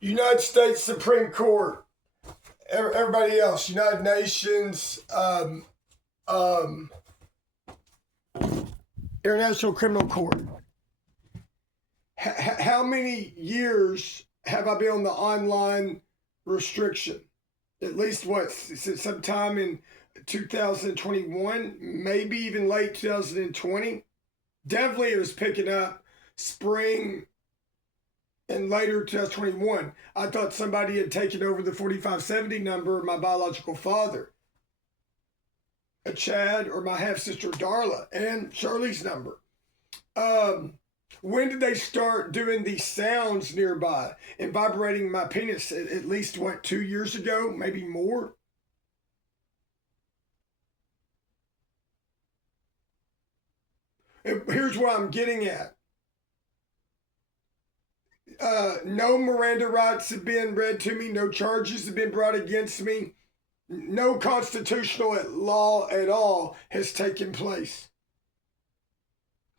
United States Supreme Court, everybody else, United Nations, um, International Criminal Court. How many years have I been on the online restriction? At least what, since sometime in 2021, maybe even late 2020. Definitely it was picking up spring and later 2021. I thought somebody had taken over the 4570 number of my biological father, a Chad, or my half sister Darla, and Shirley's number. When did they start doing these sounds nearby and vibrating my penis? At least, what, 2 years ago, maybe more? Here's what I'm getting at. No Miranda rights have been read to me. No charges have been brought against me. No constitutional law at all has taken place.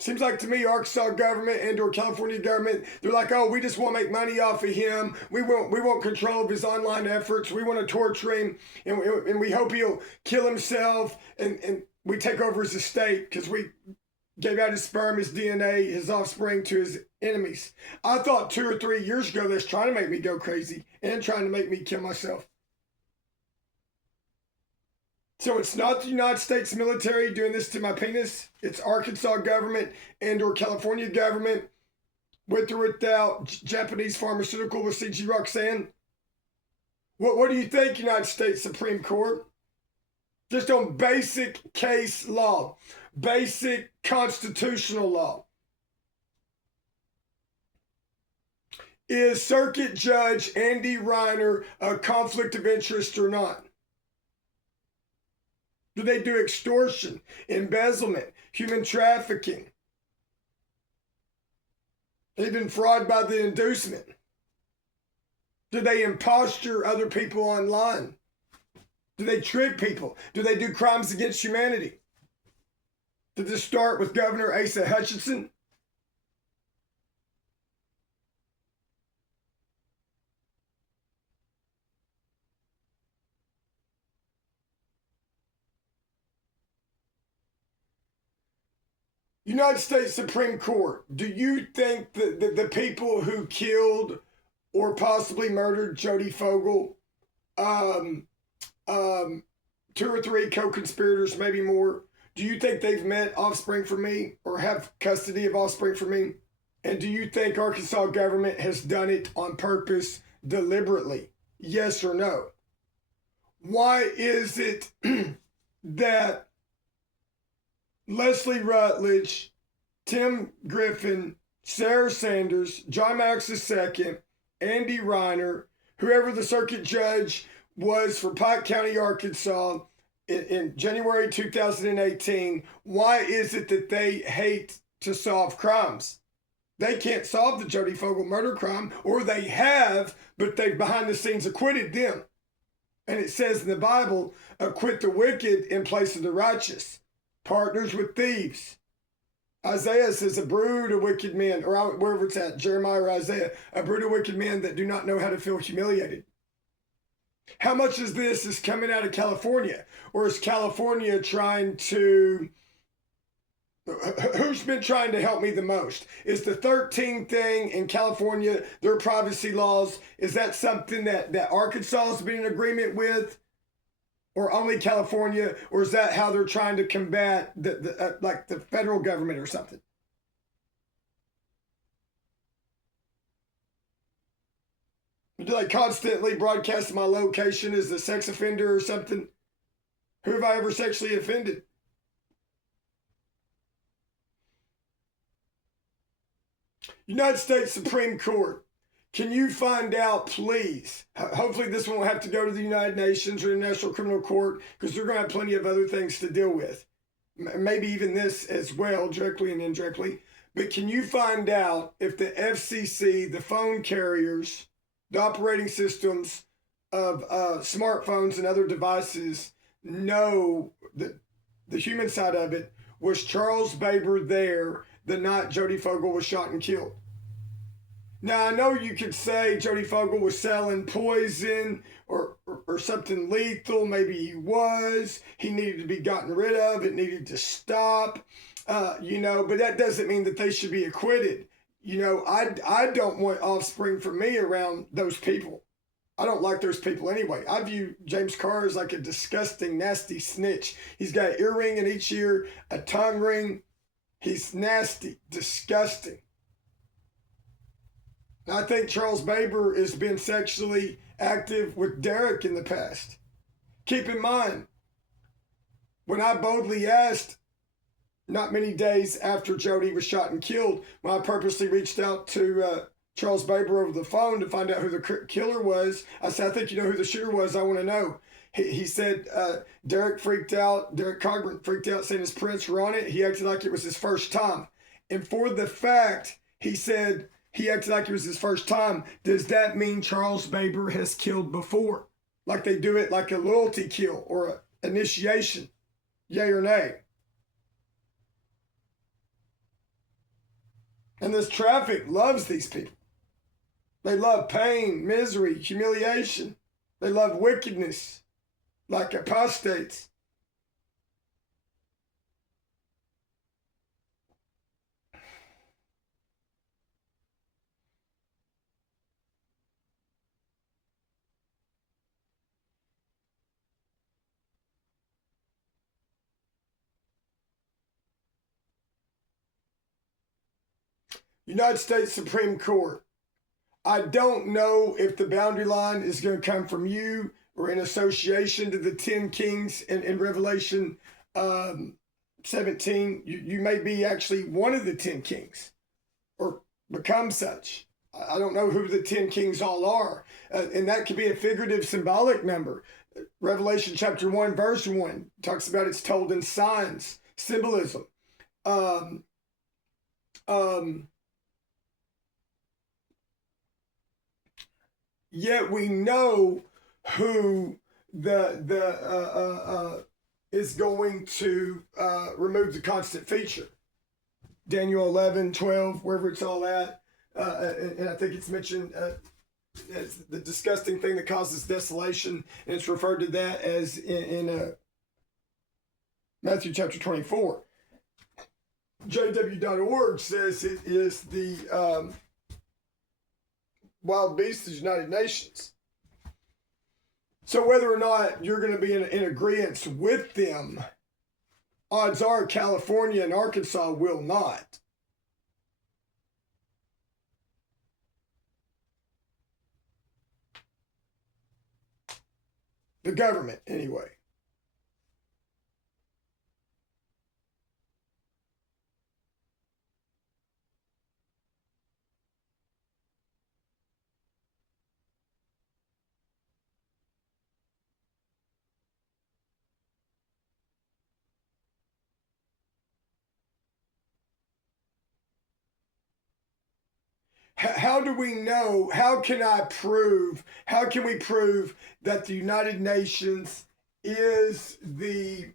Seems like to me, Arkansas government and or California government, they're like, oh, we just want to make money off of him. We want control of his online efforts. We want to torture him, and we hope he'll kill himself, and we take over his estate because we gave out his sperm, his DNA, his offspring to his enemies. I thought 2 or 3 years ago that's trying to make me go crazy and trying to make me kill myself. So it's not the United States military doing this to my penis. It's Arkansas government and or California government with or without Japanese pharmaceutical with CG Roxanne. What do you think, United States Supreme Court? Just on basic case law, basic constitutional law. Is Circuit Judge Andy Reiner a conflict of interest or not? Do they do extortion, embezzlement, human trafficking, even fraud by the inducement? Do they imposture other people online? Do they trick people? Do they do crimes against humanity? Did this start with Governor Asa Hutchinson? United States Supreme Court, do you think that the people who killed or possibly murdered Jody Fogle, um, 2 or 3 co-conspirators, maybe more, do you think they've met offspring for me or have custody of offspring for me? And do you think Arkansas government has done it on purpose, deliberately? Yes or no? Why is it that Leslie Rutledge, Tim Griffin, Sarah Sanders, John Maddox II, Andy Reiner, whoever the circuit judge was for Pike County, Arkansas in January 2018, why is it that they hate to solve crimes? They can't solve the Jody Fogle murder crime, or they have, but they've behind the scenes acquitted them. And it says in the Bible, acquit the wicked in place of the righteous. Partners with thieves. Isaiah says a brood of wicked men, or wherever it's at, Jeremiah or Isaiah, a brood of wicked men that do not know how to feel humiliated. How much of this is coming out of California? Or is California trying to... Who's been trying to help me the most? Is the 13 thing in California, their privacy laws, is that something that Arkansas has been in agreement with? Or only California, or is that how they're trying to combat like the federal government or something? Do they constantly broadcast my location as a sex offender or something? Who have I ever sexually offended? United States Supreme Court. Can you find out, please? Hopefully this won't have to go to the United Nations or the International Criminal Court because they're going to have plenty of other things to deal with. Maybe even this as well, directly and indirectly. But can you find out if the FCC, the phone carriers, the operating systems of smartphones and other devices know that the human side of it? Was Charles Baber there the night Jody Fogle was shot and killed? Now, I know you could say Jody Fogle was selling poison or something lethal. Maybe he was. He needed to be gotten rid of. It needed to stop. But that doesn't mean that they should be acquitted. I don't want offspring for me around those people. I don't like those people anyway. I view James Carr as like a disgusting, nasty snitch. He's got an earring in each ear, a tongue ring. He's nasty, disgusting. I think Charles Baber has been sexually active with Derek in the past. Keep in mind, when I boldly asked, not many days after Jody was shot and killed, when I purposely reached out to Charles Baber over the phone to find out who the killer was, I said, I think you know who the shooter was. I want to know. He said Derek freaked out. Derek Cogburn freaked out, saying his prints were on it. He acted like it was his first time. And for the fact he said he acted like it was his first time, does that mean Charles Baber has killed before? Like they do it like a loyalty kill or an initiation? Yay or nay? And this traffic loves these people. They love pain, misery, humiliation. They love wickedness, like apostates. United States Supreme Court. I don't know if the boundary line is going to come from you or in association to the 10 kings in Revelation 17. You may be actually one of the 10 kings or become such. I don't know who the 10 kings all are. And that could be a figurative, symbolic number. Revelation chapter 1, verse 1 talks about it's told in signs, symbolism. Yet we know who is going to remove the constant feature. Daniel 11, 12, wherever it's all at. And I think it's mentioned as the disgusting thing that causes desolation. And it's referred to that as in Matthew chapter 24. JW.org says it is the wild beast of the United Nations. So whether or not you're going to be in agreement with them, odds are California and Arkansas will not. The government, anyway. How do we know? How can we prove that the United Nations is the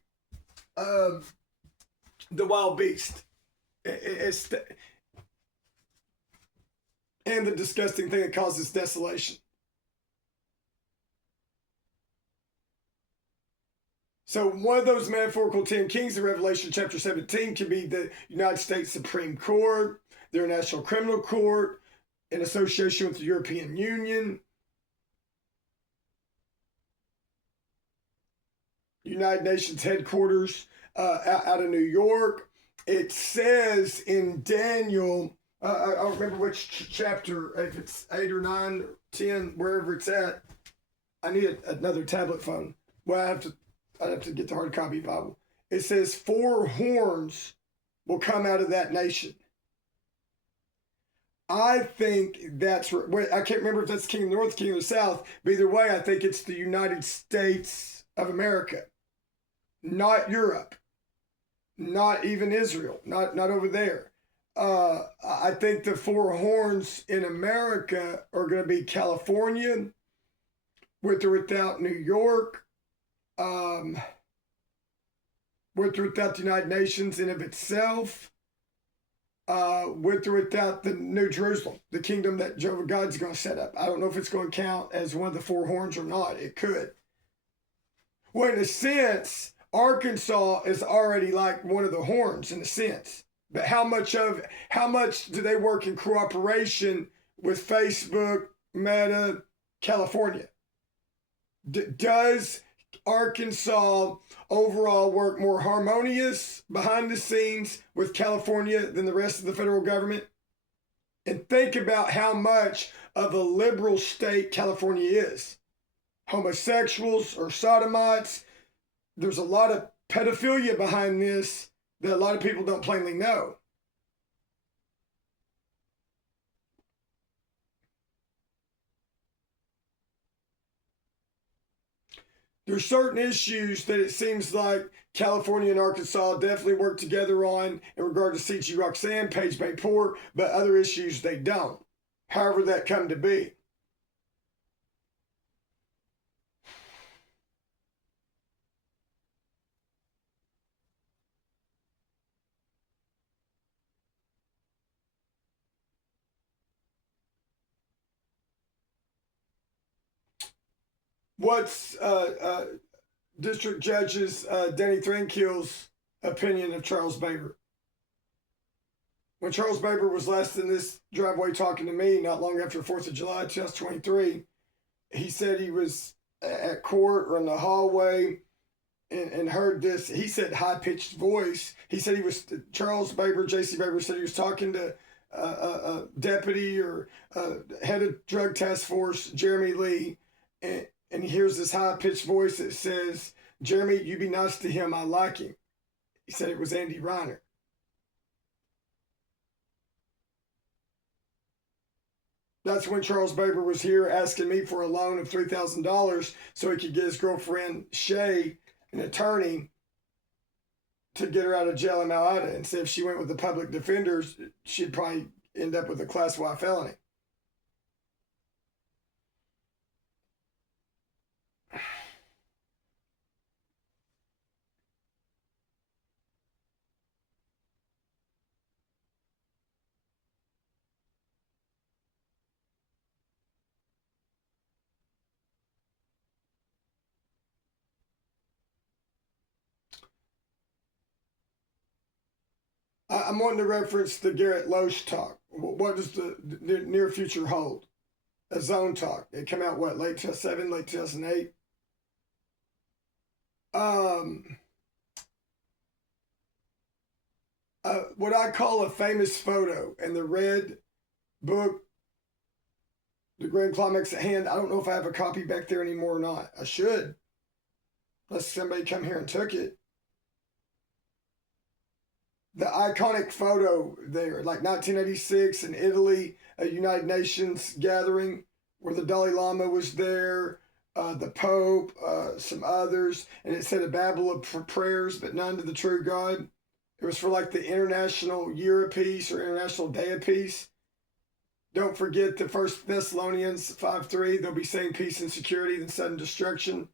wild beast? And the disgusting thing that causes desolation. So one of those metaphorical 10 kings in Revelation chapter 17 can be the United States Supreme Court, their National Criminal Court, in association with the European Union, United Nations headquarters out of New York. It says in Daniel, I don't remember which chapter, if it's 8 or 9 or 10, wherever it's at. I need another tablet phone. Well, I'd have to get the hard copy Bible. It says 4 horns will come out of that nation. I think that's I can't remember if that's King of the North, King of the South, but either way, I think it's the United States of America, not Europe, not even Israel, not over there. I think the 4 horns in America are going to be California, with or without New York, with or without the United Nations in of itself. with or without the New Jerusalem, the kingdom that Jehovah God's going to set up. I don't know if it's going to count as one of the four horns or not. It could. Well, in a sense, Arkansas is already like one of the horns in a sense. But how much do they work in cooperation with Facebook, Meta, California? Does Arkansas overall work more harmonious behind the scenes with California than the rest of the federal government? And think about how much of a liberal state California is. Homosexuals or sodomites. There's a lot of pedophilia behind this that a lot of people don't plainly know. There's certain issues that it seems like California and Arkansas definitely work together on in regard to C.G. Roxanne, Page Bay Port, but other issues they don't. However that come to be. What's District Judge's Denny Thrankill's opinion of Charles Baber? When Charles Baber was last in this driveway talking to me not long after 4th of July 2023, he said he was at court or in the hallway and heard this. He said high-pitched voice. He said Charles Baber, J.C. Baber said he was talking to a deputy or head of drug task force, Jeremy Lee, and he hears this high-pitched voice that says, "Jeremy, you be nice to him. I like him." He said it was Andy Reiner. That's when Charles Baber was here asking me for a loan of $3,000 so he could get his girlfriend, Shay, an attorney, to get her out of jail in Malata. And said if she went with the public defenders, she'd probably end up with a Class Y felony. I'm wanting to reference the Garrett Loesch talk. What does the near future hold? A zone talk. It came out, what, late 2007, late 2008? What I call a famous photo in the red book, The Grand Climax at Hand. I don't know if I have a copy back there anymore or not. I should. Unless somebody come here and took it. The iconic photo there, like 1986 in Italy, a United Nations gathering where the Dalai Lama was there, the Pope, some others, and it said a babble of prayers, but none to the true God. It was for like the International Year of Peace or International Day of Peace. Don't forget the 1 Thessalonians 5:3. They'll be saying peace and security than sudden destruction.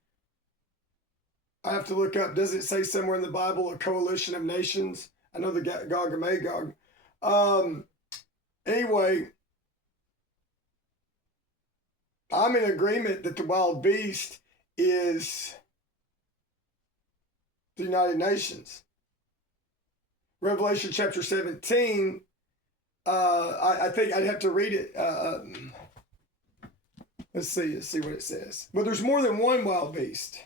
I have to look up, does it say somewhere in the Bible a coalition of nations? I know the Gog and Magog. Anyway, I'm in agreement that the wild beast is the United Nations. Revelation chapter 17, I think I'd have to read it. Let's see what it says. But there's more than one wild beast.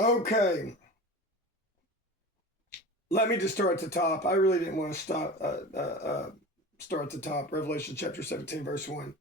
Okay, let me just start at the top. I really didn't want to start at the top. Revelation chapter 17, verse 1.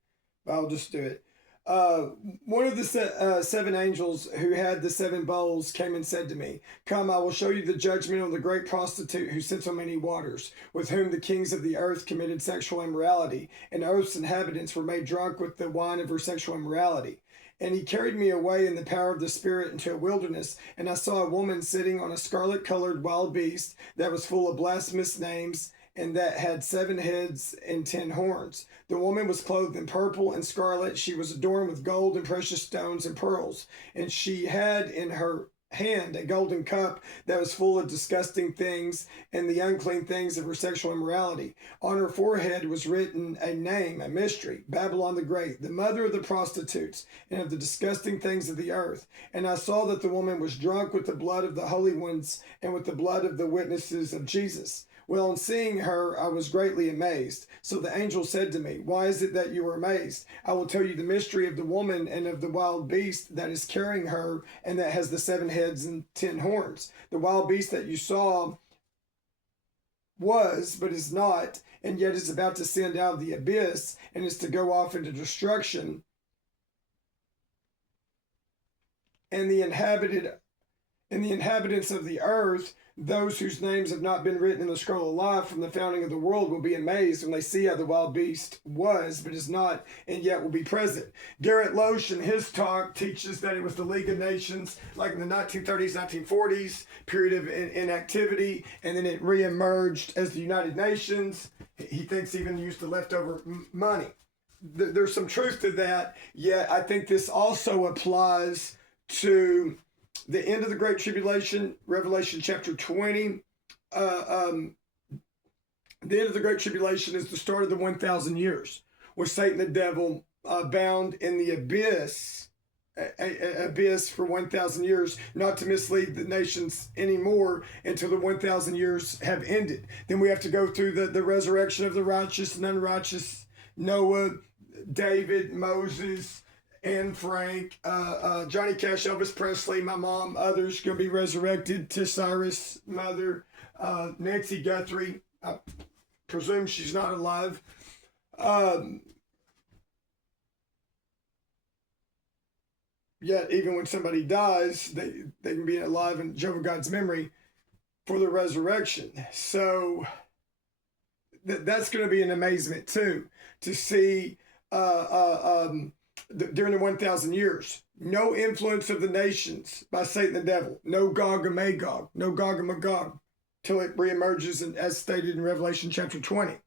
I'll just do it. Uh, One of the seven angels who had the seven bowls came and said to me, "Come, I will show you the judgment on the great prostitute who sits on many waters, with whom the kings of the earth committed sexual immorality, and earth's inhabitants were made drunk with the wine of her sexual immorality." And he carried me away in the power of the Spirit into a wilderness, and I saw a woman sitting on a scarlet colored wild beast that was full of blasphemous names, and that had 7 heads and 10 horns. The woman was clothed in purple and scarlet. She was adorned with gold and precious stones and pearls. And she had in her hand a golden cup that was full of disgusting things and the unclean things of her sexual immorality. On her forehead was written a name, a mystery, Babylon the Great, the mother of the prostitutes and of the disgusting things of the earth. And I saw that the woman was drunk with the blood of the holy ones and with the blood of the witnesses of Jesus. Well, on seeing her, I was greatly amazed. So the angel said to me, "Why is it that you are amazed? I will tell you the mystery of the woman and of the wild beast that is carrying her and that has the 7 heads and 10 horns. The wild beast that you saw was, but is not, and yet is about to ascend out of the abyss and is to go off into destruction. And the inhabitants of the earth, those whose names have not been written in the scroll of life from the founding of the world, will be amazed when they see how the wild beast was, but is not, and yet will be present." Garrett Loesch, in his talk, teaches that it was the League of Nations, like in the 1930s, 1940s, period of inactivity, and then it reemerged as the United Nations. He thinks even used the leftover money. There's some truth to that, yet I think this also applies to the end of the Great Tribulation, Revelation chapter 20. The end of the Great Tribulation is the start of the 1,000 years, with Satan the devil bound in the abyss for 1,000 years, not to mislead the nations anymore until the 1,000 years have ended. Then we have to go through the resurrection of the righteous and unrighteous, Noah, David, Moses, Anne Frank, Johnny Cash, Elvis Presley, my mom, others going to be resurrected. Tish Cyrus, mother, Nancy Guthrie. I presume she's not alive. Yet, even when somebody dies, they can be alive in Jehovah God's memory for the resurrection. So that's going to be an amazement too, to see during the 1,000 years, no influence of the nations by Satan the devil, no Gog and Magog, no Gog and Magog, till it reemerges, as stated in Revelation chapter 20.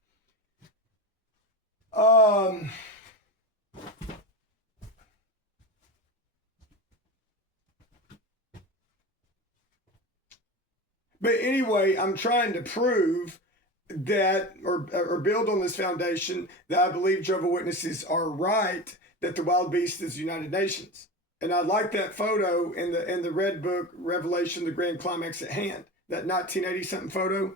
But anyway, I'm trying to prove that, or build on this foundation, that I believe Jehovah's Witnesses are right, that the wild beast is the United Nations. And I like that photo in the Red Book, Revelation, the Grand Climax at Hand, that 1980 something photo.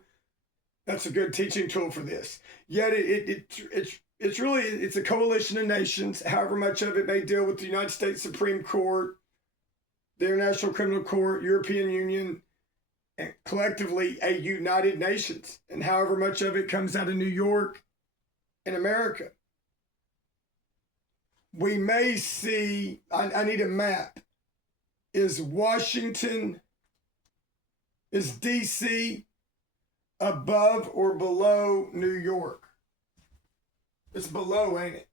That's a good teaching tool for this. Yet it's really, it's a coalition of nations, however much of it may deal with the United States Supreme Court, the International Criminal Court, European Union, and collectively a United Nations, and however much of it comes out of New York and America. We may see, I need a map. Is Washington, is DC above or below New York? It's below, ain't it?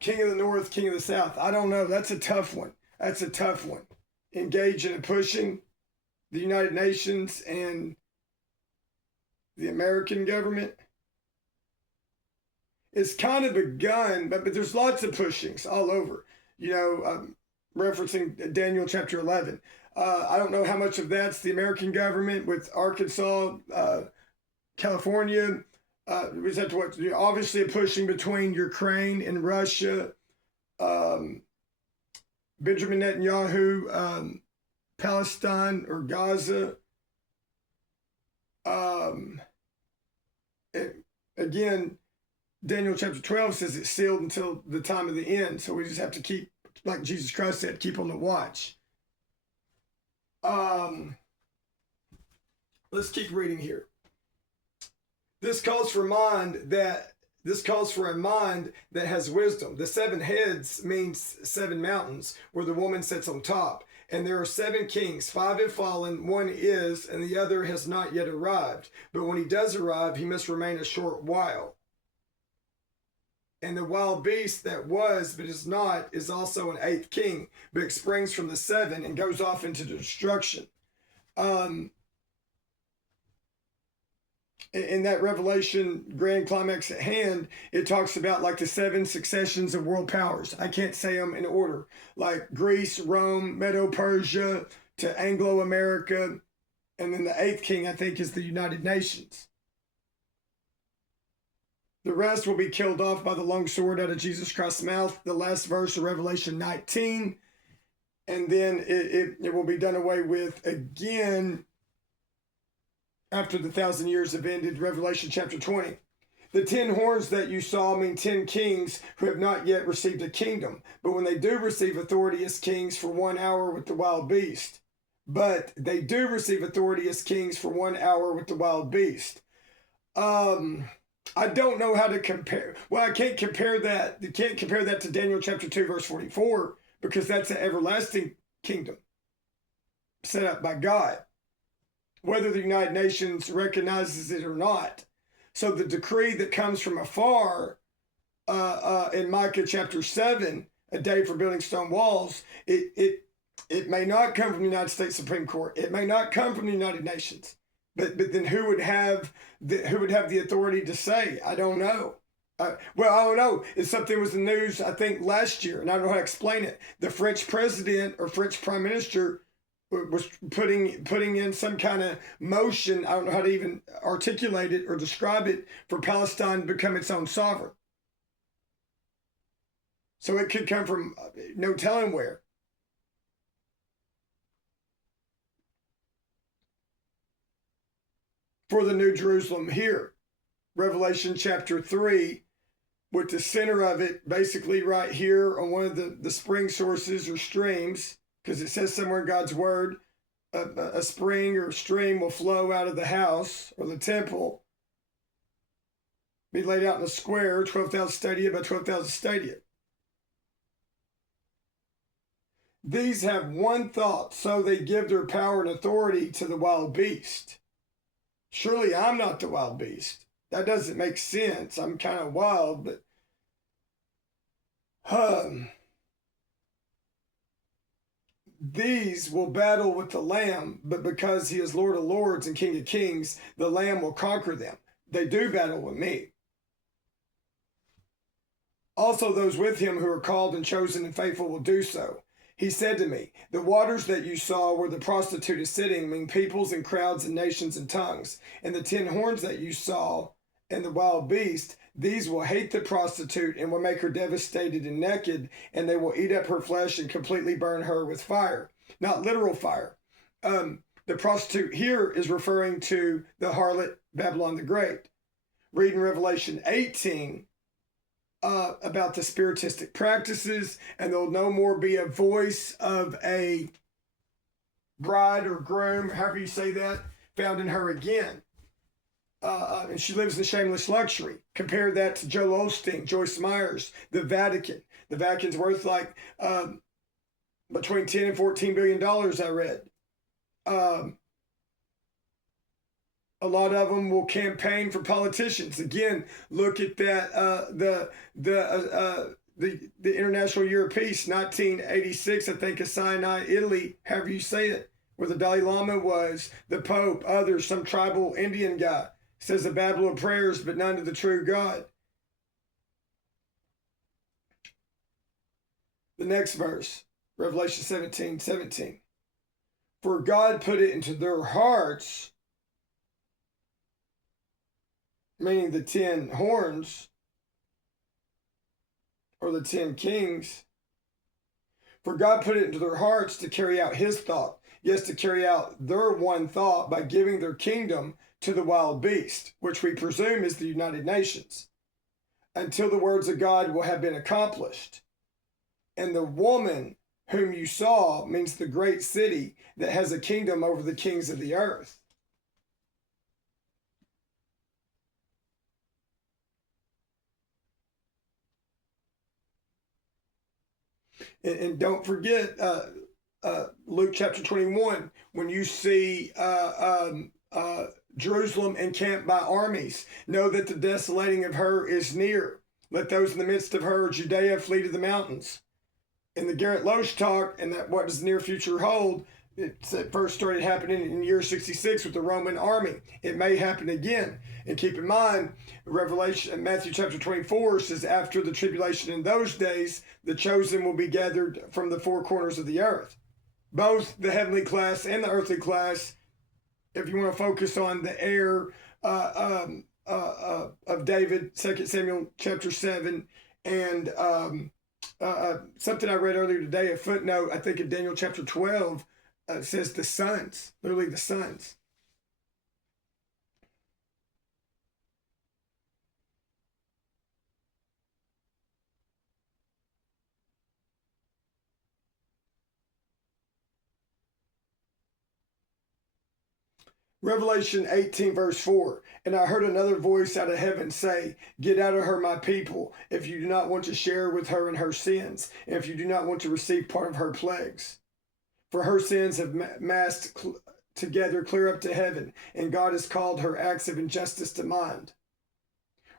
King of the North, King of the South. I don't know. That's a tough one. That's a tough one. Engage in pushing the United Nations and the American government. It's kind of begun, but there's lots of pushings all over. Referencing Daniel chapter 11. I don't know how much of that's the American government with Arkansas, California. Was that what? Obviously, a pushing between Ukraine and Russia. Benjamin Netanyahu, Palestine or Gaza. Again, Daniel chapter 12 says it's sealed until the time of the end. So we just have to keep like Jesus Christ said, keep on the watch. Let's keep reading here. This calls for a mind that has wisdom. The 7 heads means 7 mountains where the woman sits on top. And there are 7 kings, 5 have fallen, 1 is, and the other has not yet arrived. But when he does arrive, he must remain a short while. And the wild beast that was, but is not, is also an 8th king, but it springs from the 7 and goes off into destruction. In that Revelation grand climax at hand, it talks about like the 7 successions of world powers. I can't say them in order. Like Greece, Rome, Medo-Persia, to Anglo-America. And then the 8th king, I think, is the United Nations. The rest will be killed off by the long sword out of Jesus Christ's mouth. The last verse of Revelation 19. And then it will be done away with again after the 1,000 years have ended, Revelation chapter 20. The 10 horns that you saw mean 10 kings who have not yet received a kingdom. But when they do receive authority as kings for 1 hour with the wild beast. But they do receive authority as kings for 1 hour with the wild beast. I don't know how to compare. Well, I can't compare that. You can't compare that to Daniel chapter 2, verse 44, because that's an everlasting kingdom set up by God, whether the United Nations recognizes it or not. So the decree that comes from afar in Micah chapter 7, a day for building stone walls, it may not come from the United States Supreme Court. It may not come from the United Nations. But then who would have the authority to say? I don't know. Well, I don't know. It's something was in the news, I think, last year, and I don't know how to explain it. The French president or French prime minister was putting in some kind of motion, I don't know how to even articulate it or describe it, for Palestine to become its own sovereign. So it could come from no telling where. For the New Jerusalem here, Revelation chapter 3, with the center of it basically right here on one of the spring sources or streams, because it says somewhere in God's word, a spring or stream will flow out of the house or the temple, be laid out in a square, 12,000 stadia by 12,000 stadia. These have one thought, so they give their power and authority to the wild beast. Surely I'm not the wild beast. That doesn't make sense. I'm kind of wild, but these will battle with the Lamb, but because he is Lord of Lords and King of Kings, the Lamb will conquer them. They do battle with me. Also those with him who are called and chosen and faithful will do so. He said to me, the waters that you saw where the prostitute is sitting mean peoples and crowds and nations and tongues. And the 10 horns that you saw and the wild beast, these will hate the prostitute and will make her devastated and naked, and they will eat up her flesh and completely burn her with fire. Not literal fire. The prostitute here is referring to the harlot Babylon the Great. Reading Revelation 18, about the spiritistic practices, and there'll no more be a voice of a bride or groom, however you say that, found in her again. And she lives in shameless luxury. Compare that to Joel Osteen, Joyce Myers, the Vatican. The Vatican's worth like between $10 and $14 billion, I read. A lot of them will campaign for politicians. Again, look at that, the International Year of Peace, 1986, I think, of Sinai, Italy, however you say it, where the Dalai Lama was, the Pope, others, some tribal Indian guy, says a babble of prayers, but none to the true God. The next verse, Revelation 17:17. For God put it into their hearts, meaning the 10 horns, or the 10 kings. For God put it into their hearts to carry out his thought. Yes, to carry out their one thought by giving their kingdom to the wild beast, which we presume is the United Nations, until the words of God will have been accomplished. And the woman whom you saw means the great city that has a kingdom over the kings of the earth. And don't forget Luke chapter 21, when you see Jerusalem encamped by armies, know that the desolating of her is near. Let those in the midst of her, Judea, flee to the mountains. In the Garrett Loesch talk, and that what does the near future hold, it first started happening in year 66 with the Roman army. It may happen again. And keep in mind, Matthew chapter 24 says, after the tribulation in those days, the chosen will be gathered from the four corners of the earth. Both the heavenly class and the earthly class, if you want to focus on the heir of David, 2 Samuel chapter 7, and something I read earlier today, a footnote, I think in Daniel chapter 12, says the sons, literally the sons. Revelation 18 verse 4, and I heard another voice out of heaven say, get out of her, my people, if you do not want to share with her in her sins, and if you do not want to receive part of her plagues. For her sins have massed together clear up to heaven, and God has called her acts of injustice to mind.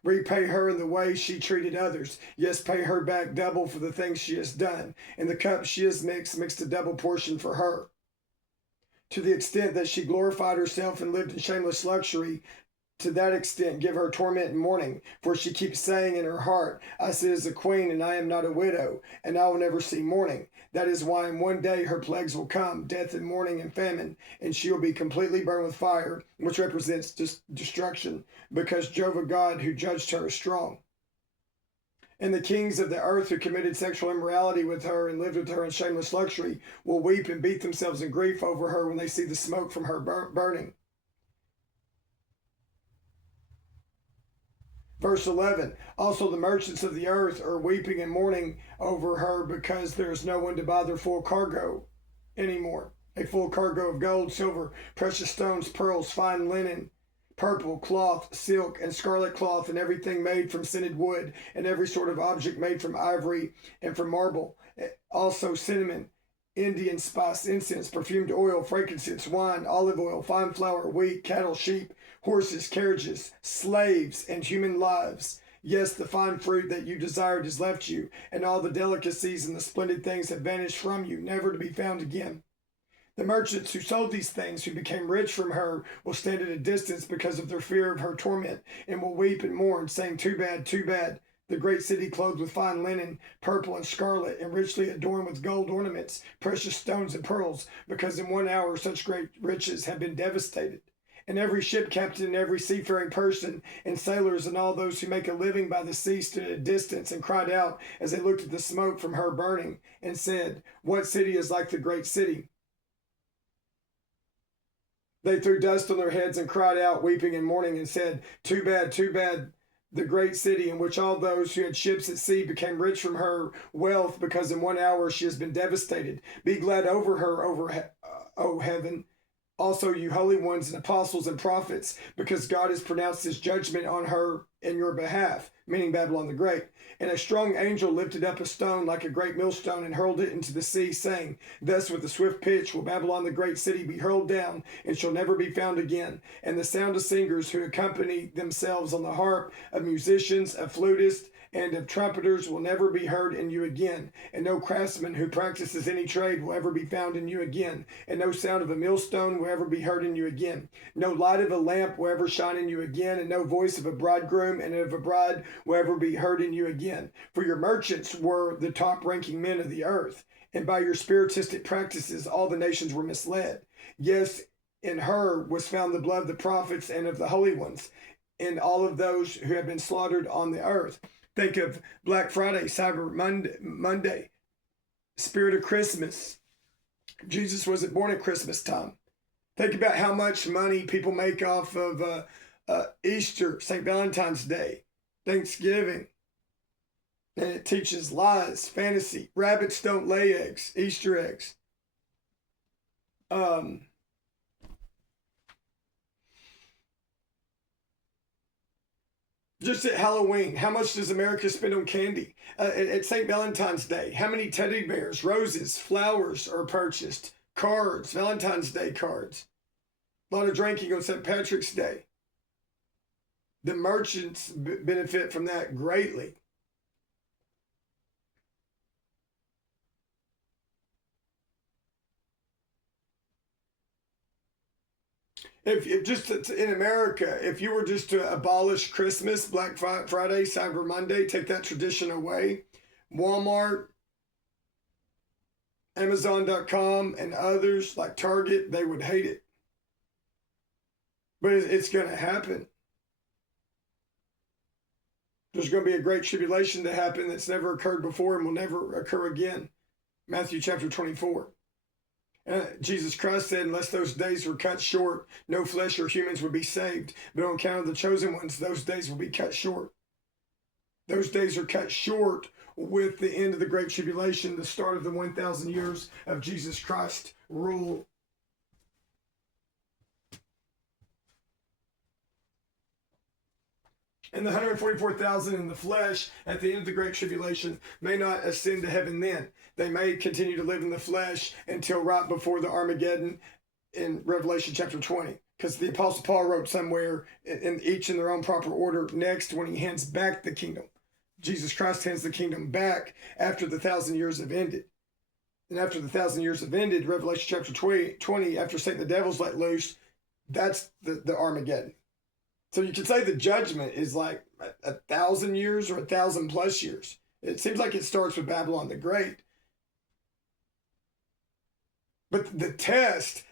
Repay her in the way she treated others. Yes, pay her back double for the things she has done. And the cup she has mixed a double portion for her. To the extent that she glorified herself and lived in shameless luxury, to that extent give her torment and mourning. For she keeps saying in her heart, I sit as a queen and I am not a widow, and I will never see mourning. That is why in one day her plagues will come, death and mourning and famine, and she will be completely burned with fire, which represents destruction, because Jehovah God who judged her is strong. And the kings of the earth who committed sexual immorality with her and lived with her in shameless luxury will weep and beat themselves in grief over her when they see the smoke from her burning. Verse 11, also the merchants of the earth are weeping and mourning over her because there is no one to buy their full cargo anymore. A full cargo of gold, silver, precious stones, pearls, fine linen, purple, cloth, silk, and scarlet cloth, and everything made from scented wood, and every sort of object made from ivory and from marble. Also cinnamon, Indian spice, incense, perfumed oil, frankincense, wine, olive oil, fine flour, wheat, cattle, sheep, horses, carriages, slaves, and human lives. Yes, the fine fruit that you desired has left you, and all the delicacies and the splendid things have vanished from you, never to be found again. The merchants who sold these things, who became rich from her, will stand at a distance because of their fear of her torment, and will weep and mourn, saying, too bad, too bad. The great city clothed with fine linen, purple and scarlet, and richly adorned with gold ornaments, precious stones and pearls, because in 1 hour such great riches have been devastated. And every ship captain and every seafaring person and sailors and all those who make a living by the sea stood at a distance and cried out as they looked at the smoke from her burning, and said, what city is like the great city? They threw dust on their heads and cried out, weeping and mourning, and said, too bad, the great city in which all those who had ships at sea became rich from her wealth, because in 1 hour she has been devastated. Be glad over her, O heaven, also you holy ones and apostles and prophets, because God has pronounced his judgment on her in your behalf, meaning Babylon the Great. And a strong angel lifted up a stone like a great millstone and hurled it into the sea, saying, thus with a swift pitch will Babylon the great city be hurled down, and shall never be found again. And the sound of singers who accompany themselves on the harp, of musicians, of flutists, and of trumpeters will never be heard in you again. And no craftsman who practices any trade will ever be found in you again. And no sound of a millstone will ever be heard in you again. No light of a lamp will ever shine in you again. And no voice of a bridegroom and of a bride will ever be heard in you again. For your merchants were the top-ranking men of the earth. And by your spiritistic practices all the nations were misled. Yes, in her was found the blood of the prophets and of the holy ones, and all of those who have been slaughtered on the earth. Think of Black Friday, Cyber Monday, spirit of Christmas. Jesus wasn't born at Christmas time. Think about how much money people make off of Easter, St. Valentine's Day, Thanksgiving. And it teaches lies, fantasy. Rabbits don't lay eggs, Easter eggs. Just at Halloween, how much does America spend on candy? At St. Valentine's Day, how many teddy bears, roses, flowers are purchased? Cards, Valentine's Day cards. A lot of drinking on St. Patrick's Day. The merchants benefit from that greatly. If just in America, if you were just to abolish Christmas, Black Friday, Cyber Monday, take that tradition away, Walmart, Amazon.com, and others like Target, they would hate it. But it's going to happen. There's going to be a great tribulation to happen that's never occurred before and will never occur again. Matthew chapter 24. Jesus Christ said, unless those days were cut short, no flesh or humans would be saved. But on account of the chosen ones, those days will be cut short. Those days are cut short with the end of the Great Tribulation, the start of the 1,000 years of Jesus Christ's rule. And the 144,000 in the flesh at the end of the Great Tribulation may not ascend to heaven then. They may continue to live in the flesh until right before the Armageddon in Revelation chapter 20. Because the Apostle Paul wrote somewhere, in each in their own proper order, next when he hands back the kingdom. Jesus Christ hands the kingdom back after the 1,000 years have ended. And after the 1,000 years have ended, Revelation chapter 20, after Satan the devil's let loose, that's the Armageddon. So you could say the judgment is like 1,000 years or 1,000+ years. It seems like it starts with Babylon the Great. But the test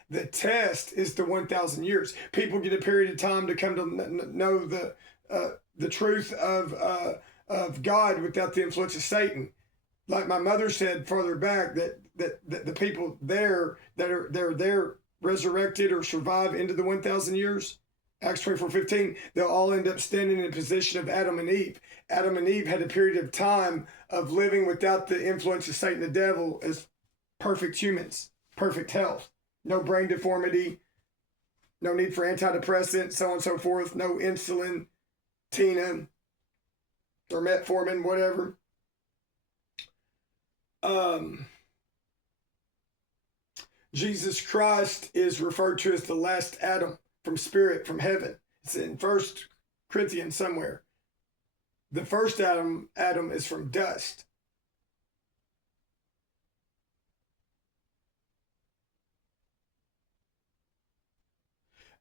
is the 1,000 years. People get a period of time to come to know the truth of God without the influence of Satan. Like my mother said farther back, that the people there that are there resurrected or survive into the 1,000 years, Acts 24:15, they'll all end up standing in a position of Adam and Eve. Adam and Eve had a period of time of living without the influence of Satan the devil as perfect humans, perfect health, no brain deformity, no need for antidepressants, so on and so forth, no insulin, Tina, or metformin, whatever. Jesus Christ is referred to as the last Adam. From spirit, from heaven. It's in 1 Corinthians somewhere. The first Adam is from dust.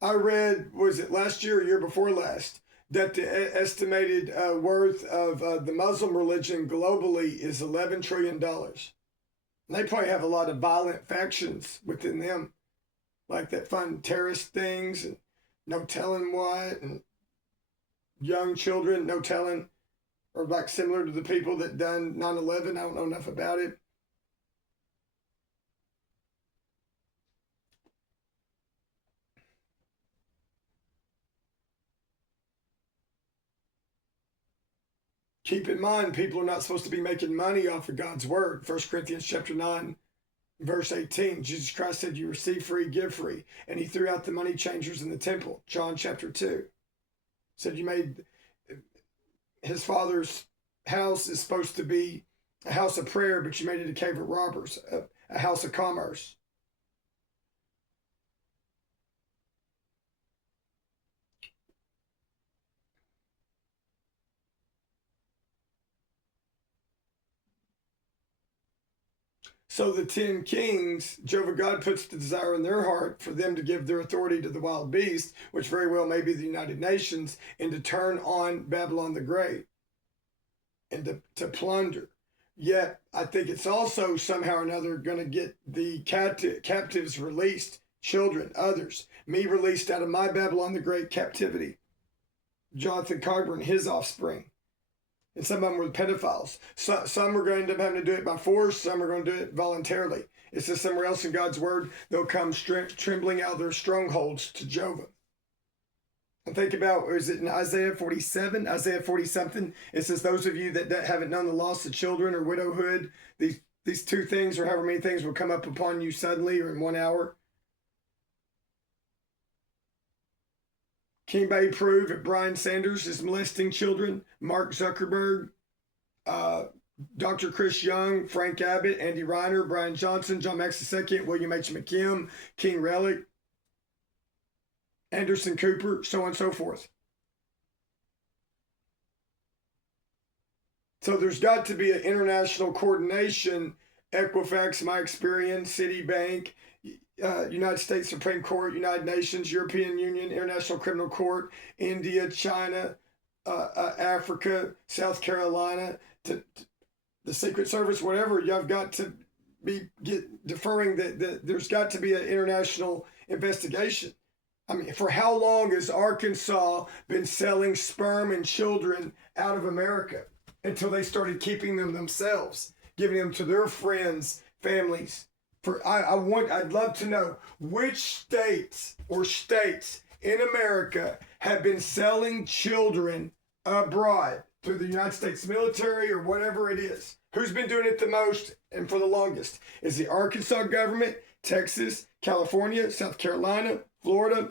I read, was it last year or year before last, that the estimated worth of the Muslim religion globally is $11 trillion. And they probably have a lot of violent factions within them. Like that fund terrorist things and no telling what, and young children, no telling, or like similar to the people that done 9/11. I don't know enough about it. Keep in mind, people are not supposed to be making money off of God's word. 1 Corinthians chapter 9. Verse 18, Jesus Christ said, you receive free, give free. And he threw out the money changers in the temple. John chapter 2. Said you made, his father's house is supposed to be a house of prayer, but you made it a cave of robbers, a house of commerce. So the 10 kings, Jehovah God puts the desire in their heart for them to give their authority to the wild beast, which very well may be the United Nations, and to turn on Babylon the Great and to plunder. Yet I think it's also somehow or another going to get the captives released, children, others, me released out of my Babylon the Great captivity, Jonathan Cogburn, his offspring. And some of them were pedophiles. Some are going to end up having to do it by force. Some are going to do it voluntarily. It says somewhere else in God's word, they'll come trembling out of their strongholds to Jehovah. Think about, is it in Isaiah 47, Isaiah 40 something? It says, those of you that haven't known the loss of children or widowhood, these two things or however many things will come up upon you suddenly or in 1 hour. Can anybody prove that Brian Sanders is molesting children? Mark Zuckerberg, Dr. Chris Young, Frank Abbott, Andy Reiner, Brian Johnson, John Max II, William H. McKim, King Relic, Anderson Cooper, so on and so forth. So there's got to be an international coordination. Equifax, my experience, Citibank, United States Supreme Court, United Nations, European Union, International Criminal Court, India, China, Africa, South Carolina, to the Secret Service, whatever. You've got to be deferring that there's got to be an international investigation. I mean, for how long has Arkansas been selling sperm and children out of America until they started keeping them themselves, giving them to their friends, families? I'd love to know which states or states in America have been selling children abroad through the United States military or whatever it is. Who's been doing it the most and for the longest? Is the Arkansas government, Texas, California, South Carolina, Florida?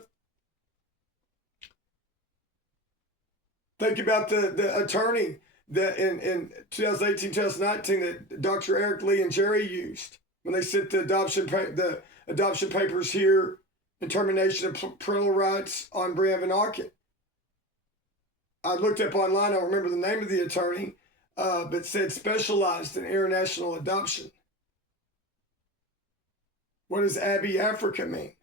Think about the attorney that in 2018, 2019 that Dr. Eric Lee and Jerry used when they sent the adoption papers here and termination of parental rights on Brianna Van Auken. I looked up online, I don't remember the name of the attorney, but said specialized in international adoption. What does Abby Africa mean?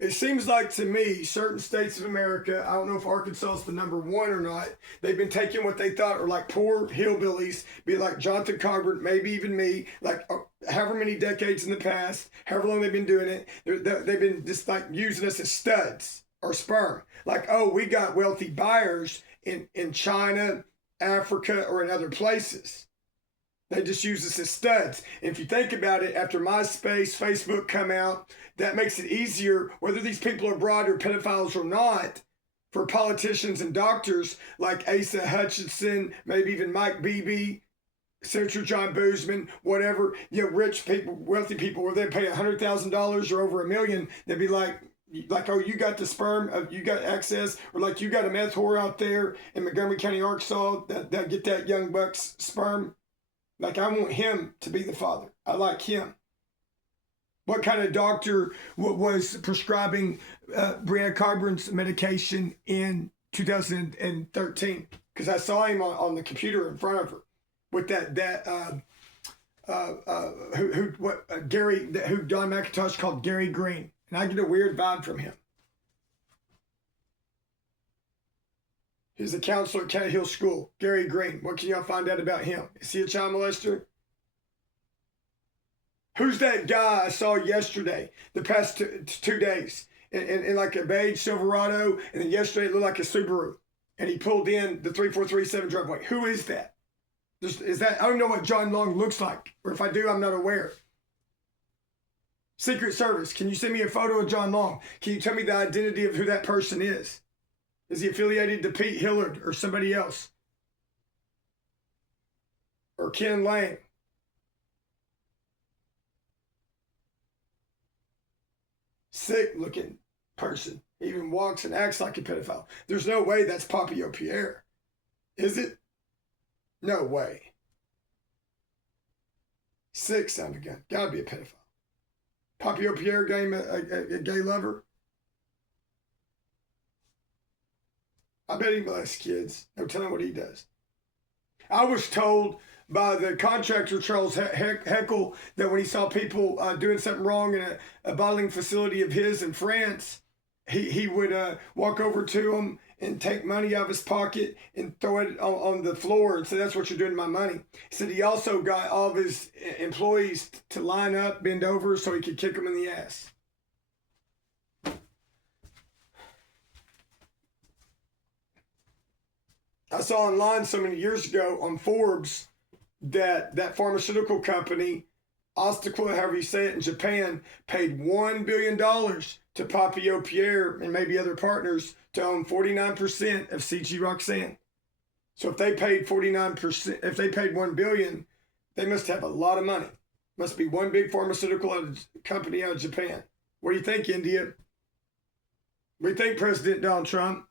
It seems like to me, certain states of America, I don't know if Arkansas is the number one or not, they've been taking what they thought were like poor hillbillies, be like Jonathan Cogbert, maybe even me, like however many decades in the past, however long they've been doing it, they've been just like using us as studs or sperm. Like, oh, we got wealthy buyers in China, Africa, or in other places. They just use us as studs. And if you think about it, after MySpace, Facebook come out, that makes it easier, whether these people are abroad or pedophiles or not, for politicians and doctors like Asa Hutchinson, maybe even Mike Beebe, Senator John Boozman, whatever, rich people, wealthy people, where they pay $100,000 or over $1 million, they'd be like, oh, you got the sperm, you got access, or like you got a meth whore out there in Montgomery County, Arkansas, that get that young buck's sperm. Like, I want him to be the father. I like him. What kind of doctor was prescribing Brianna Cogburn medication in 2013? Because I saw him on the computer in front of her with who Don McIntosh called Gary Green, and I get a weird vibe from him. He's a counselor at Cat Hill School, Gary Green. What can y'all find out about him? Is he a child molester? Who's that guy I saw yesterday, the past 2 days, in like a beige Silverado, and then yesterday it looked like a Subaru, and he pulled in the 3437 driveway. Who is that? I don't know what John Long looks like, or if I do, I'm not aware. Secret Service, can you send me a photo of John Long? Can you tell me the identity of who that person is? Is he affiliated to Pete Hillard or somebody else? Or Ken Lang? Sick looking person. He even walks and acts like a pedophile. There's no way that's Papio Pierre. Is it? No way. Sick son of a gun. Gotta be a pedophile. Papio Pierre game a gay lover? I bet he molests kids. No telling what he does. I was told by the contractor, Charles Heckel, that when he saw people doing something wrong in a bottling facility of his in France, he would walk over to them and take money out of his pocket and throw it on the floor and say, that's what you're doing to my money. He said he also got all of his employees to line up, bend over, so he could kick them in the ass. I saw online so many years ago on Forbes that pharmaceutical company Ostaquil, however you say it, in Japan, paid $1 billion to Papio Pierre and maybe other partners to own 49% of CG Roxanne. So if they paid 49%, if they paid $1 billion, they must have a lot of money. Must be one big pharmaceutical company out of Japan. What do you think, India? What do you think, President Donald Trump?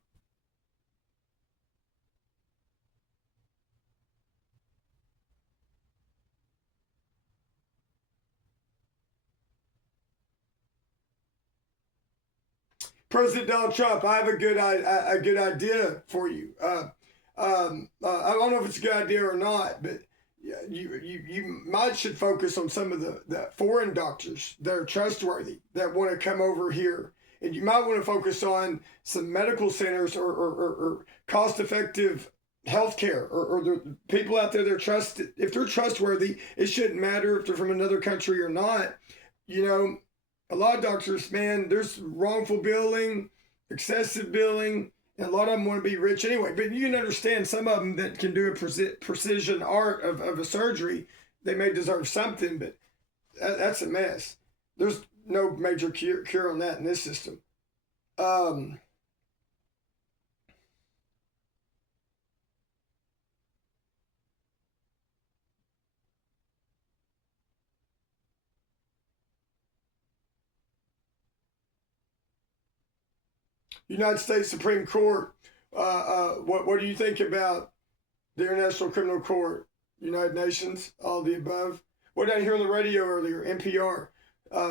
President Donald Trump, I have a good idea for you. I don't know if it's a good idea or not, but you might should focus on some of the foreign doctors that are trustworthy that want to come over here, and you might want to focus on some medical centers or cost-effective healthcare or the people out there that are trusted. If they're trustworthy, it shouldn't matter if they're from another country or not. You know, a lot of doctors, man, there's wrongful billing, excessive billing, and a lot of them want to be rich anyway. But you can understand some of them that can do a precision art of a surgery, they may deserve something, but that's a mess. There's no major cure on that in this system. United States Supreme Court. What do you think about the International Criminal Court, United Nations, all the above? What did I hear on the radio earlier? NPR,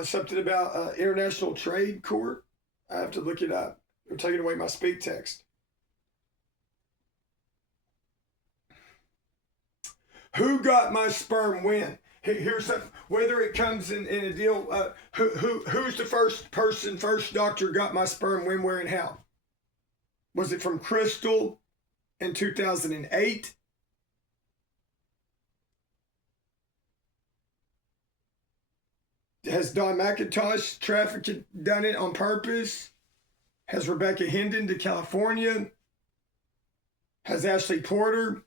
something about International Trade Court. I have to look it up. They're taking away my speak text. Who got my sperm when? Here's something. Whether it comes in a deal, who's the first doctor got my sperm when, where, and how? Was it from Crystal in 2008? Has Don McIntosh trafficked done it on purpose? Has Rebecca Hendon to California? Has Ashley Porter?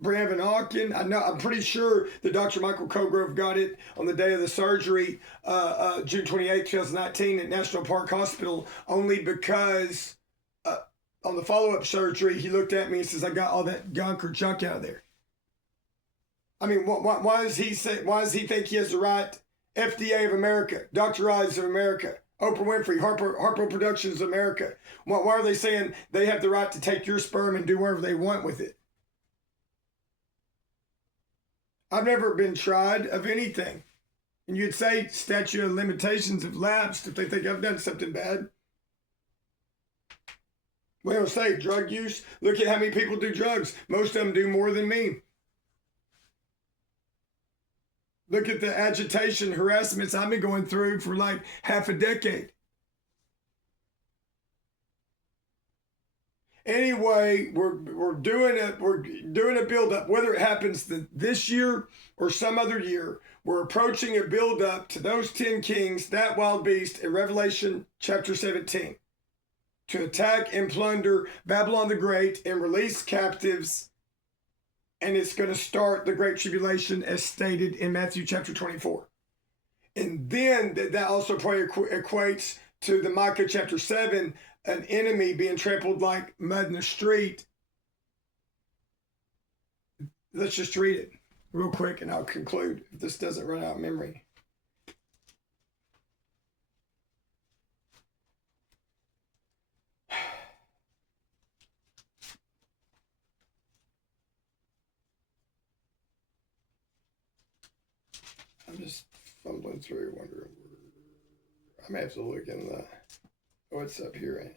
Brandon Hawkin. I'm pretty sure that Dr. Michael Colgrove got it on the day of the surgery, June 28, 2019 at National Park Hospital, only because on the follow-up surgery, he looked at me and says, I got all that gunk or junk out of there. I mean, why does he think he has the right? FDA of America, Dr. Oz of America, Oprah Winfrey, Harpo Productions of America. Why are they saying they have the right to take your sperm and do whatever they want with it? I've never been tried of anything. And you'd say statute of limitations have lapsed if they think I've done something bad. We don't say drug use. Look at how many people do drugs. Most of them do more than me. Look at the agitation, harassments I've been going through for like half a decade. Anyway, we're doing a build-up, whether it happens this year or some other year. We're approaching a build-up to those 10 kings, that wild beast in Revelation chapter 17, to attack and plunder Babylon the Great and release captives. And it's going to start the Great Tribulation as stated in Matthew chapter 24. And then that also probably equates to the Micah chapter 7, an enemy being trampled like mud in the street. Let's just read it real quick and I'll conclude if this doesn't run out of memory. I'm just fumbling through, wondering. I may have to look in the what's up here.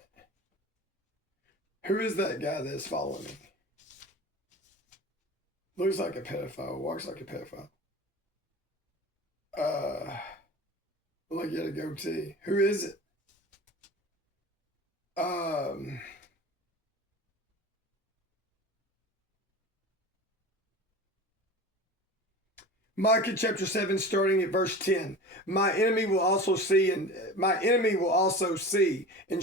Who is that guy that's following me? Looks like a pedophile, walks like a pedophile. Like he had a goatee. Who is it? Micah chapter 7, starting at verse 10. My enemy will also see, and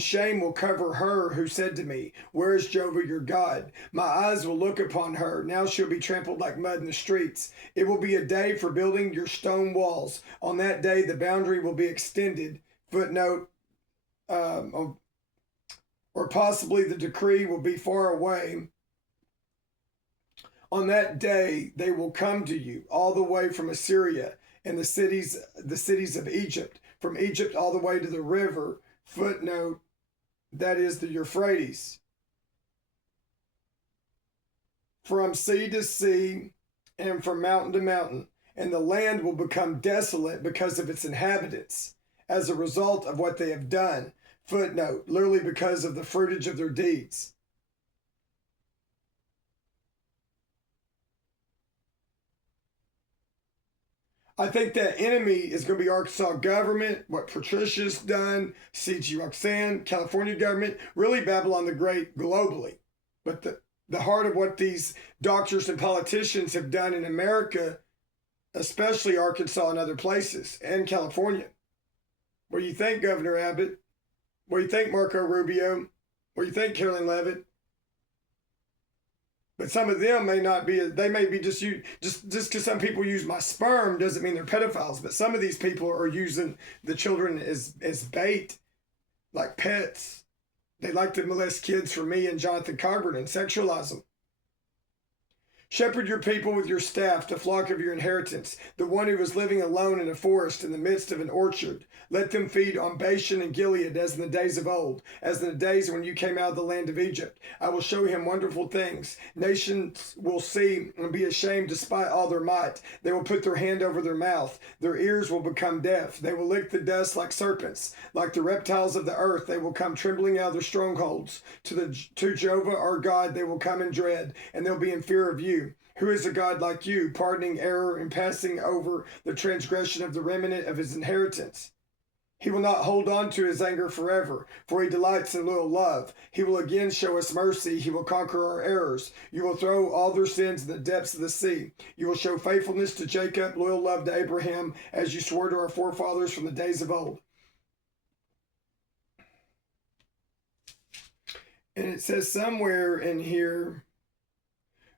shame will cover her who said to me, where is Jehovah your God? My eyes will look upon her. Now she'll be trampled like mud in the streets. It will be a day for building your stone walls. On that day, the boundary will be extended. Footnote, or possibly the decree will be far away. On that day, they will come to you all the way from Assyria and the cities of Egypt, from Egypt all the way to the river. Footnote, that is the Euphrates. From sea to sea and from mountain to mountain. And the land will become desolate because of its inhabitants, as a result of what they have done. Footnote, literally because of the fruitage of their deeds. I think that enemy is going to be Arkansas government, what Patricia's done, C.G. Roxanne, California government, really Babylon the Great globally. But the heart of what these doctors and politicians have done in America, especially Arkansas and other places, and California. What do you think, Governor Abbott? What do you think, Marco Rubio? What do you think, Carolyn Leavitt? But some of them may not be, they may be just because some people use my sperm doesn't mean they're pedophiles. But some of these people are using the children as bait, like pets. They like to molest kids for me and Jonathan Coburn and sexualize them. Shepherd your people with your staff, the flock of your inheritance, the one who was living alone in a forest in the midst of an orchard. Let them feed on Bashan and Gilead as in the days of old, as in the days when you came out of the land of Egypt. I will show him wonderful things. Nations will see and be ashamed despite all their might. They will put their hand over their mouth. Their ears will become deaf. They will lick the dust like serpents. Like the reptiles of the earth, they will come trembling out of their strongholds. To Jehovah our God they will come in dread, and they'll be in fear of you. Who is a God like you, pardoning error and passing over the transgression of the remnant of his inheritance? He will not hold on to his anger forever, for he delights in loyal love. He will again show us mercy. He will conquer our errors. You will throw all their sins in the depths of the sea. You will show faithfulness to Jacob, loyal love to Abraham, as you swore to our forefathers from the days of old. And it says somewhere in here,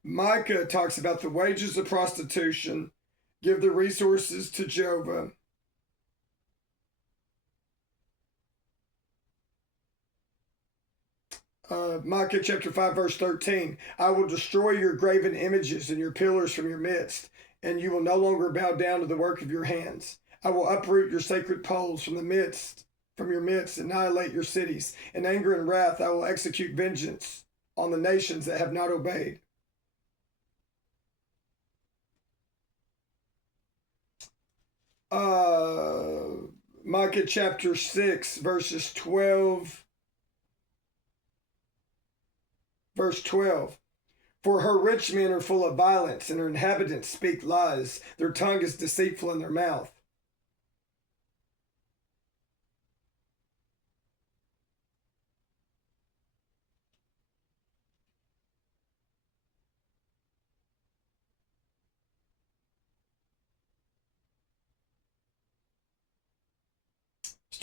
Micah talks about the wages of prostitution, give the resources to Jehovah. Micah chapter 5 verse 13, I will destroy your graven images and your pillars from your midst, and you will no longer bow down to the work of your hands. I will uproot your sacred poles from your midst, annihilate your cities. In anger and wrath I will execute vengeance on the nations that have not obeyed. Micah chapter 6 verses 12. Verse 12, for her rich men are full of violence, and her inhabitants speak lies. Their tongue is deceitful in their mouth.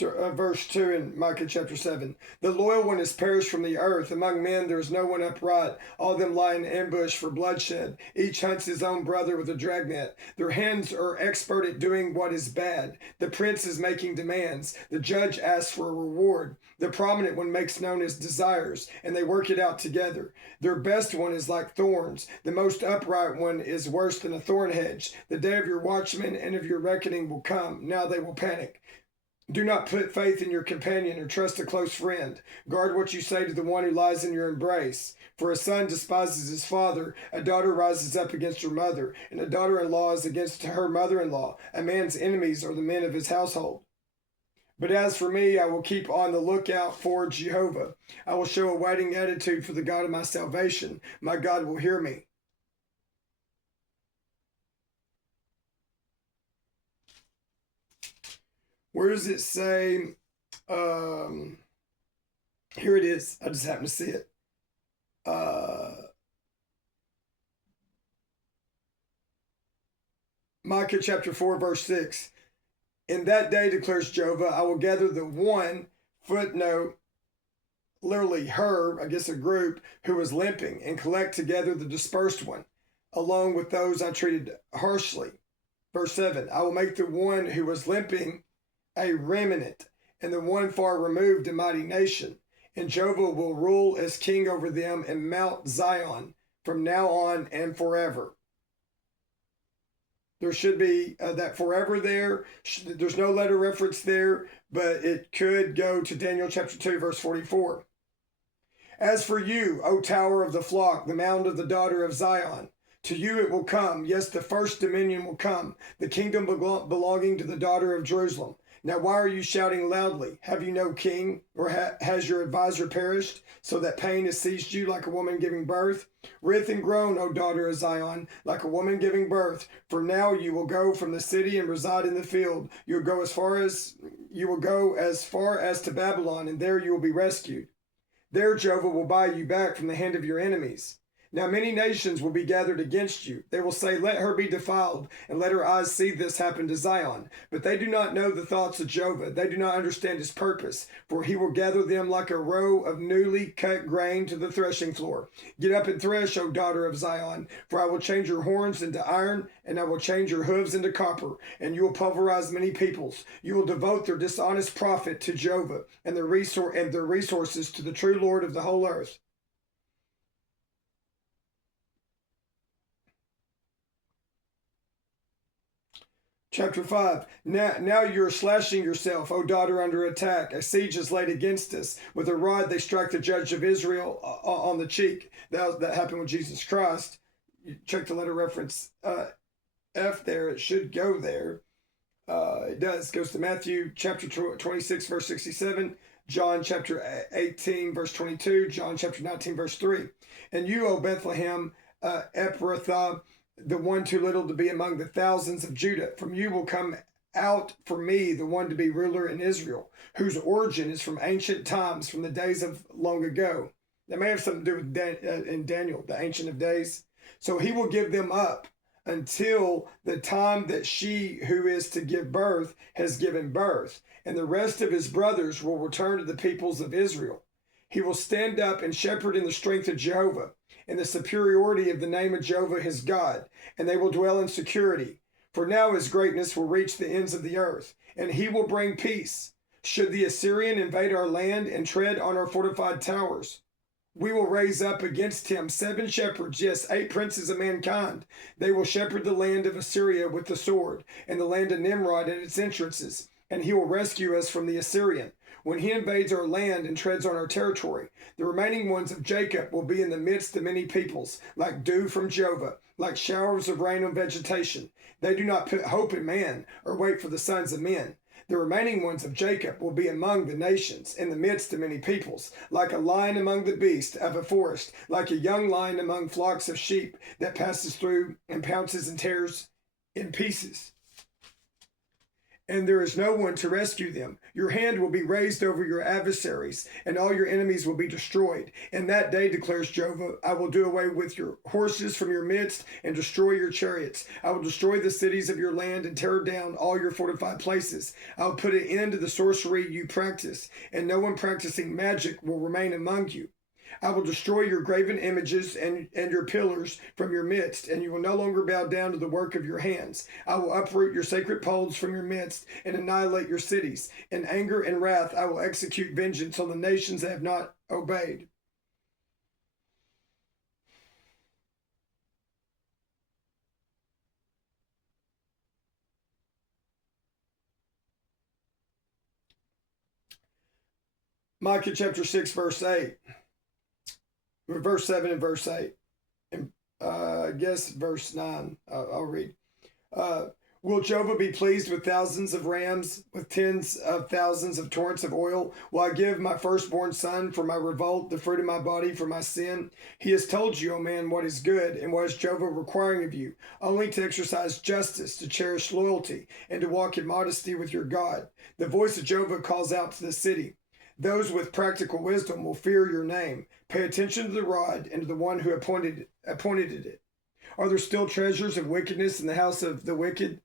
Verse 2 in Micah chapter 7. The loyal one is perished from the earth. Among men there is no one upright. All of them lie in ambush for bloodshed. Each hunts his own brother with a dragnet. Their hands are expert at doing what is bad. The prince is making demands. The judge asks for a reward. The prominent one makes known his desires, and they work it out together. Their best one is like thorns. The most upright one is worse than a thorn hedge. The day of your watchman and of your reckoning will come. Now they will panic. Do not put faith in your companion or trust a close friend. Guard what you say to the one who lies in your embrace. For a son despises his father, a daughter rises up against her mother, and a daughter-in-law is against her mother-in-law. A man's enemies are the men of his household. But as for me, I will keep on the lookout for Jehovah. I will show a waiting attitude for the God of my salvation. My God will hear me. Where does it say? Here it is. I just happened to see it. Micah chapter 4, verse 6. In that day, declares Jehovah, I will gather the one, footnote, literally her, I guess a group, who was limping, and collect together the dispersed one, along with those I treated harshly. Verse 7, I will make the one who was limping a remnant, and the one far removed a mighty nation. And Jehovah will rule as king over them in Mount Zion from now on and forever. There should be that forever there. There's no letter reference there, but it could go to Daniel chapter 2, verse 44. As for you, O tower of the flock, the mound of the daughter of Zion, to you it will come. Yes, the first dominion will come, the kingdom belonging to the daughter of Jerusalem. Now, why are you shouting loudly? Have you no king, or has your advisor perished, so that pain has seized you like a woman giving birth? Writhe and groan, O daughter of Zion, like a woman giving birth. For now you will go from the city and reside in the field. You will go as far as to Babylon, and there you will be rescued. There Jehovah will buy you back from the hand of your enemies. Now many nations will be gathered against you. They will say, let her be defiled, and let her eyes see this happen to Zion. But they do not know the thoughts of Jehovah. They do not understand his purpose, for he will gather them like a row of newly cut grain to the threshing floor. Get up and thresh, O daughter of Zion, for I will change your horns into iron, and I will change your hooves into copper, and you will pulverize many peoples. You will devote their dishonest profit to Jehovah, and their resources to the true Lord of the whole earth. Chapter 5. Now you are slashing yourself, O daughter under attack. A siege is laid against us. With a rod they strike the judge of Israel on the cheek. That happened with Jesus Christ. You check the letter reference F there. It should go there. It does. It goes to Matthew chapter 26, verse 67. John chapter 18, verse 22. John chapter 19, verse 3. And you, O Bethlehem, Ephrathah, the one too little to be among the thousands of Judah. From you will come out for me the one to be ruler in Israel, whose origin is from ancient times, from the days of long ago. That may have something to do with in Daniel, the Ancient of Days. So he will give them up until the time that she who is to give birth has given birth, and the rest of his brothers will return to the peoples of Israel. He will stand up and shepherd in the strength of Jehovah, in the superiority of the name of Jehovah his God, and they will dwell in security. For now his greatness will reach the ends of the earth, and he will bring peace. Should the Assyrian invade our land and tread on our fortified towers, we will raise up against him 7 shepherds, yes, 8 princes of mankind. They will shepherd the land of Assyria with the sword, and the land of Nimrod at its entrances, and he will rescue us from the Assyrian. When he invades our land and treads on our territory, the remaining ones of Jacob will be in the midst of many peoples, like dew from Jehovah, like showers of rain on vegetation. They do not put hope in man or wait for the sons of men. The remaining ones of Jacob will be among the nations, in the midst of many peoples, like a lion among the beasts of a forest, like a young lion among flocks of sheep that passes through and pounces and tears in pieces. And there is no one to rescue them. Your hand will be raised over your adversaries, and all your enemies will be destroyed. In that day, declares Jehovah, I will do away with your horses from your midst and destroy your chariots. I will destroy the cities of your land and tear down all your fortified places. I will put an end to the sorcery you practice, and no one practicing magic will remain among you. I will destroy your graven images and your pillars from your midst, and you will no longer bow down to the work of your hands. I will uproot your sacred poles from your midst and annihilate your cities. In anger and wrath, I will execute vengeance on the nations that have not obeyed. Micah chapter 6, verse 8. Verse 7 and verse 8. And I guess verse 9. I'll read. Will Jehovah be pleased with thousands of rams, with tens of thousands of torrents of oil? Will I give my firstborn son for my revolt, the fruit of my body for my sin? He has told you, O man, what is good, and what is Jehovah requiring of you? Only to exercise justice, to cherish loyalty, and to walk in modesty with your God. The voice of Jehovah calls out to the city. Those with practical wisdom will fear your name. Pay attention to the rod and to the one who appointed it. Are there still treasures of wickedness in the house of the wicked,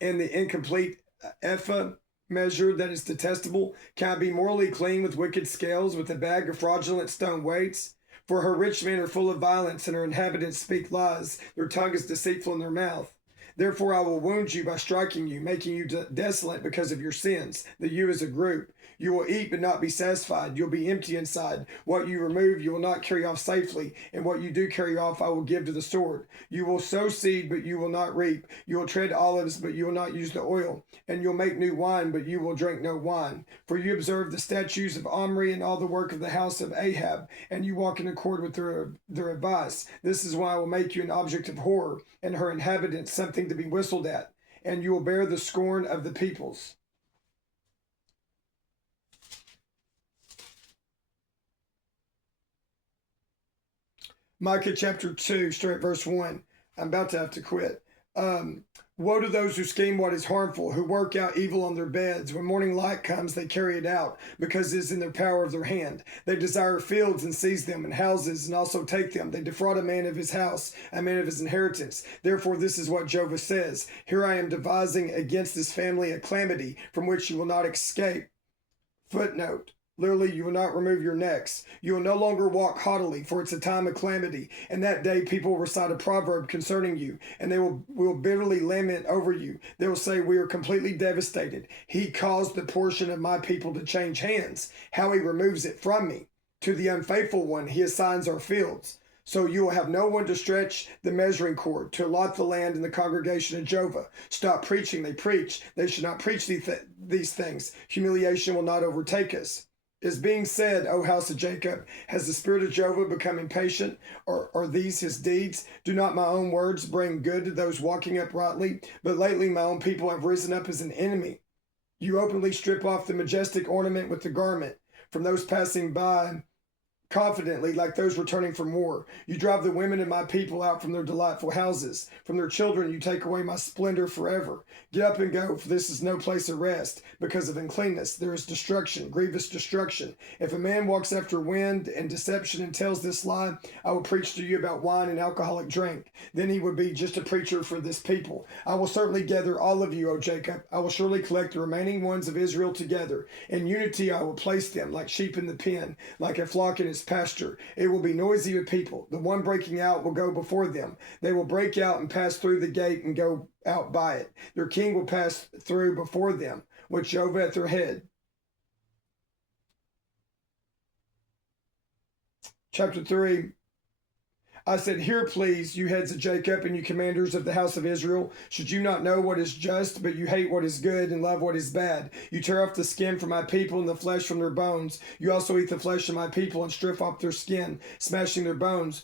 and the incomplete ephah measure that is detestable? Can I be morally clean with wicked scales, with a bag of fraudulent stone weights? For her rich men are full of violence, and her inhabitants speak lies. Their tongue is deceitful in their mouth. Therefore I will wound you by striking you, making you desolate because of your sins, that you as a group. You will eat but not be satisfied. You'll be empty inside. What you remove you will not carry off safely, and what you do carry off I will give to the sword. You will sow seed, but you will not reap. You will tread olives, but you will not use the oil. And you'll make new wine, but you will drink no wine. For you observe the statutes of Omri and all the work of the house of Ahab, and you walk in accord with their advice. This is why I will make you an object of horror, and her inhabitants something to be whistled at, and you will bear the scorn of the peoples. Micah chapter 2, straight verse 1. I'm about to have to quit. Woe to those who scheme what is harmful, who work out evil on their beds. When morning light comes, they carry it out, because it is in their power of their hand. They desire fields and seize them, and houses and also take them. They defraud a man of his house, a man of his inheritance. Therefore this is what Jehovah says. Here I am devising against this family a calamity from which you will not escape. Footnote. Literally, you will not remove your necks. You will no longer walk haughtily, for it's a time of calamity. And that day people will recite a proverb concerning you, and they will bitterly lament over you. They will say, we are completely devastated. He caused the portion of my people to change hands. How he removes it from me. To the unfaithful one he assigns our fields. So you will have no one to stretch the measuring cord, to allot the land in the congregation of Jehovah. Stop preaching, they preach. They should not preach these things. Humiliation will not overtake us. Is being said, O house of Jacob, has the spirit of Jehovah become impatient? Or are these his deeds? Do not my own words bring good to those walking uprightly? But lately my own people have risen up as an enemy. You openly strip off the majestic ornament with the garment from those passing by confidently, like those returning from war. You drive the women of my people out from their delightful houses. From their children you take away my splendor forever. Get up and go, for this is no place of rest. Because of uncleanness there is destruction, grievous destruction. If a man walks after wind and deception and tells this lie, I will preach to you about wine and alcoholic drink. Then he would be just a preacher for this people. I will certainly gather all of you, O Jacob. I will surely collect the remaining ones of Israel together. In unity I will place them, like sheep in the pen, like a flock in its pasture. It will be noisy with people. The one breaking out will go before them. They will break out and pass through the gate and go out by it. Their king will pass through before them, with Jehovah at their head. Chapter 3. I said, hear, please, you heads of Jacob and you commanders of the house of Israel. Should you not know what is just, but you hate what is good and love what is bad? You tear off the skin from my people and the flesh from their bones. You also eat the flesh of my people and strip off their skin, smashing their bones,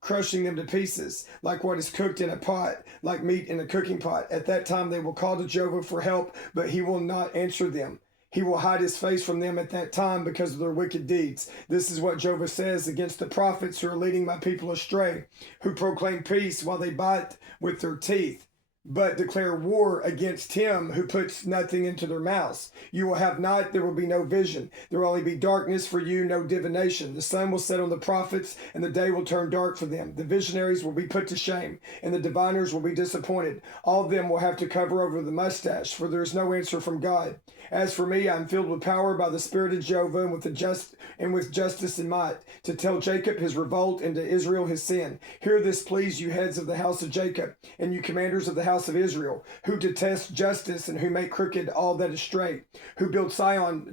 crushing them to pieces, like what is cooked in a pot, like meat in a cooking pot. At that time they will call to Jehovah for help, but he will not answer them. He will hide his face from them at that time because of their wicked deeds. This is what Jehovah says against the prophets who are leading my people astray, who proclaim peace while they bite with their teeth, but declare war against him who puts nothing into their mouths. You will have night, there will be no vision. There will only be darkness for you, no divination. The sun will set on the prophets, and the day will turn dark for them. The visionaries will be put to shame, and the diviners will be disappointed. All of them will have to cover over the mustache, for there is no answer from God. As for me, I am filled with power by the Spirit of Jehovah, and with justice and might, to tell Jacob his revolt and to Israel his sin. Hear this, please, you heads of the house of Jacob, and you commanders of the house of Israel, who detest justice and who make crooked all that is straight, who build Zion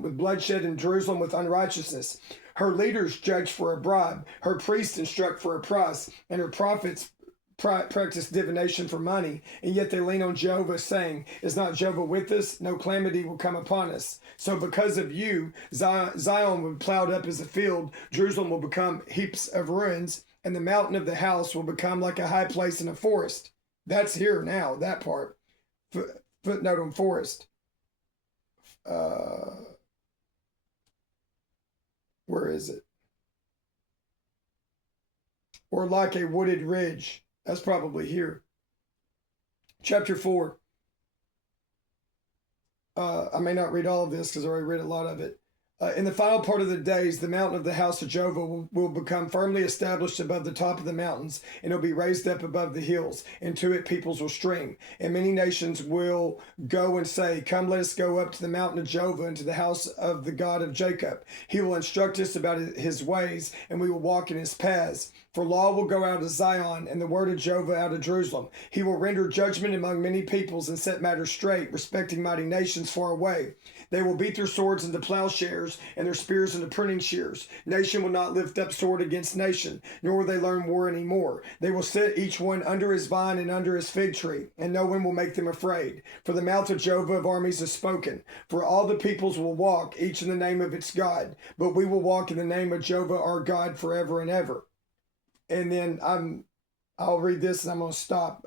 with bloodshed and Jerusalem with unrighteousness. Her leaders judge for a bribe, her priests instruct for a price, and her prophets practice divination for money, and yet they lean on Jehovah, saying, is not Jehovah with us? No calamity will come upon us. So because of you, Zion will be plowed up as a field, Jerusalem will become heaps of ruins, and the mountain of the house will become like a high place in a forest. That's here now, that part. Footnote on forest. Where is it? Or like a wooded ridge. That's probably here. Chapter 4. I may not read all of this because I already read a lot of it. In the final part of the days, the mountain of the house of Jehovah will become firmly established above the top of the mountains, and it'll be raised up above the hills, and to it peoples will stream. And many nations will go and say, "Come, let us go up to the mountain of Jehovah, and to the house of the God of Jacob. He will instruct us about his ways, and we will walk in his paths. For law will go out of Zion, and the word of Jehovah out of Jerusalem. He will render judgment among many peoples, and set matters straight, respecting mighty nations far away. They will beat their swords into plowshares, and their spears into pruning shears. Nation will not lift up sword against nation, nor will they learn war any more. They will sit each one under his vine and under his fig tree, and no one will make them afraid. For the mouth of Jehovah of armies has spoken. For all the peoples will walk, each in the name of its God. But we will walk in the name of Jehovah our God forever and ever." And then I'll read this and I'm going to stop.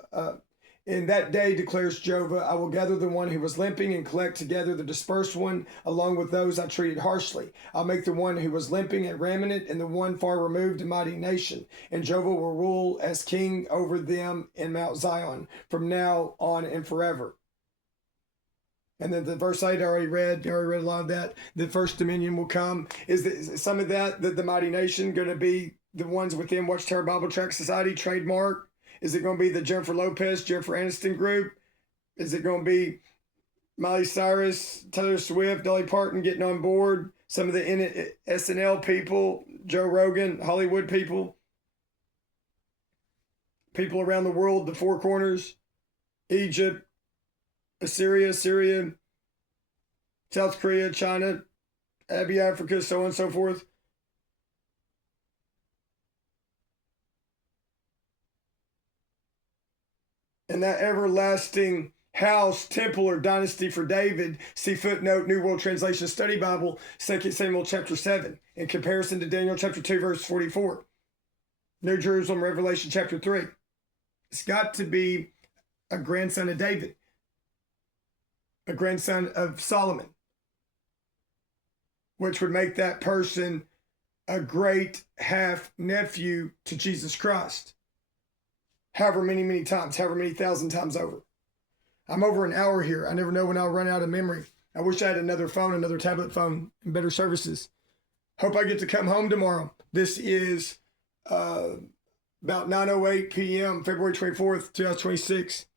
"In that day, declares Jehovah, I will gather the one who was limping and collect together the dispersed one, along with those I treated harshly. I'll make the one who was limping a remnant, and the one far removed a mighty nation. And Jehovah will rule as king over them in Mount Zion, from now on and forever." And then the verse 8 I already read a lot of that. The first dominion will come. Is some of that the mighty nation going to be the ones within Watchtower Bible Tract Society trademark? Is it going to be the Jennifer Lopez, Jennifer Aniston group? Is it going to be Miley Cyrus, Taylor Swift, Dolly Parton getting on board? Some of the SNL people, Joe Rogan, Hollywood people around the world, the four corners, Egypt, Assyria, Syria, South Korea, China, Abbey, Africa, so on and so forth. And that everlasting house, temple, or dynasty for David, see footnote, New World Translation Study Bible, 2 Samuel chapter 7, in comparison to Daniel chapter 2, verse 44. New Jerusalem, Revelation chapter 3. It's got to be a grandson of David, a grandson of Solomon, which would make that person a great half-nephew to Jesus Christ. However many times, however many thousand times over. I'm over an hour here. I never know when I'll run out of memory. I wish I had another phone, another tablet phone, and better services. Hope I get to come home tomorrow. This is about 9:08 p.m., February 24th, 2026.